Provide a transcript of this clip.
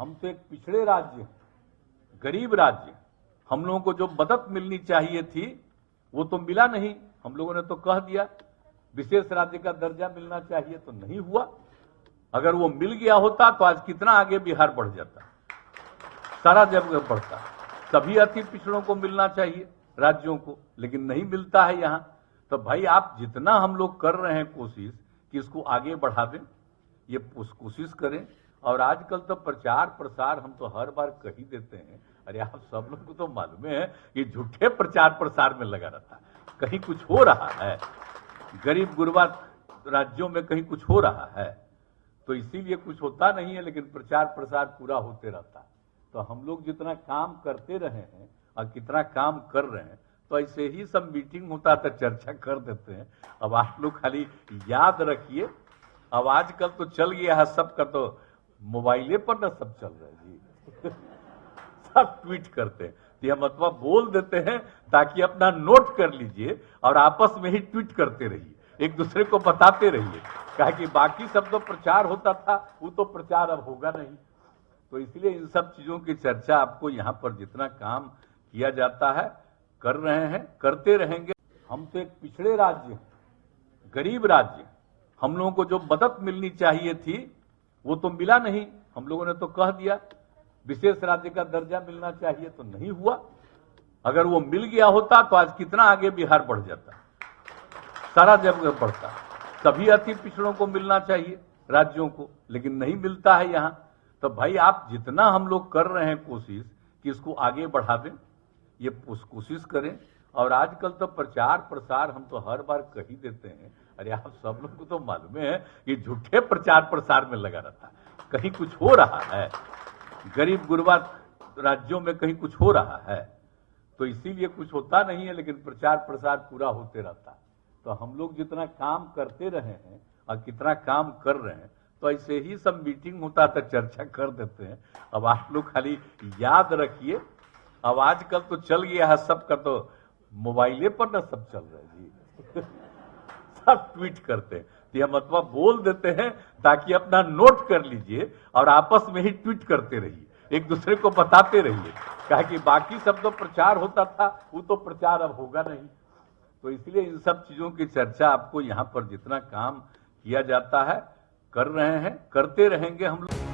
हम तो एक पिछड़े राज्य, गरीब राज्य, हम लोगों को जो मदद मिलनी चाहिए थी वो तो मिला नहीं। हम लोगों ने तो कह दिया विशेष राज्य का दर्जा मिलना चाहिए, तो नहीं हुआ। अगर वो मिल गया होता तो आज कितना आगे बिहार बढ़ जाता, सारा जगह बढ़ता। सभी अति पिछड़ों को मिलना चाहिए राज्यों को, लेकिन नहीं मिलता है यहाँ। तो भाई आप जितना हम लोग कर रहे हैं कोशिश कि इसको आगे बढ़ा दें, ये कोशिश करें। और आजकल तो प्रचार प्रसार हम तो हर बार कह ही देते हैं, अरे आप सब लोग को तो मालूम है कि झूठे प्रचार प्रसार में लगा रहता है। कहीं कुछ हो रहा है, गरीब गुरबा राज्यों में कहीं कुछ हो रहा है, तो इसीलिए कुछ होता नहीं है, लेकिन प्रचार प्रसार पूरा होते रहता है। तो हम लोग जितना काम करते रहे हैं और कितना काम कर रहे हैं, तो ऐसे ही सब मीटिंग होता है तो चर्चा कर देते हैं। अब आप लोग खाली याद रखिए, अब आजकल तो चल गया है सबका, तो मोबाइले पर ना सब चल रहा है जी सब ट्वीट करते हैं, तो यह मतलब बोल देते हैं ताकि अपना नोट कर लीजिए और आपस में ही ट्वीट करते रहिए, एक दूसरे को बताते रहिए। कहा कि बाकी सब तो प्रचार होता था, वो तो प्रचार अब होगा नहीं। तो इसलिए इन सब चीजों की चर्चा आपको यहाँ पर जितना काम किया जाता है कर रहे हैं, करते रहेंगे। हम तो एक पिछड़े राज्य, गरीब राज्य, हम लोगों को जो मदद मिलनी चाहिए थी वो तो मिला नहीं। हम लोगों ने तो कह दिया विशेष राज्य का दर्जा मिलना चाहिए, तो नहीं हुआ। अगर वो मिल गया होता तो आज कितना आगे बिहार बढ़ जाता, सारा जगह बढ़ता। सभी अति पिछड़ों को मिलना चाहिए राज्यों को, लेकिन नहीं मिलता है यहाँ। तो भाई आप जितना हम लोग कर रहे हैं कोशिश कि इसको आगे बढ़ा दें, ये कोशिश करें। और आजकल तो प्रचार प्रसार हम तो हर बार कह ही देते हैं, अरे आप सब लोग को तो मालूम है कि झूठे प्रचार प्रसार में लगा रहता है। कहीं कुछ हो रहा है, गरीब गुरबा राज्यों में कहीं कुछ हो रहा है, तो इसीलिए कुछ होता नहीं है, लेकिन प्रचार प्रसार पूरा होते रहता है। तो हम लोग जितना काम करते रहे हैं और कितना काम कर रहे हैं, तो ऐसे ही सब मीटिंग होता तो चर्चा कर देते हैं। अब आप लोग खाली याद रखिए, अब आजकल तो चल गया है सबका, तो मोबाइले पर ना सब चल रहा है जी सब ट्वीट करते हैं, तो यह मतलब बोल देते हैं ताकि अपना नोट कर लीजिए और आपस में ही ट्वीट करते रहिए, एक दूसरे को बताते रहिए। कहा कि बाकी सब तो प्रचार होता था, वो तो प्रचार अब होगा नहीं। तो इसलिए इन सब चीजों की चर्चा आपको यहाँ पर जितना काम किया जाता है कर रहे हैं, करते रहेंगे हम लोग।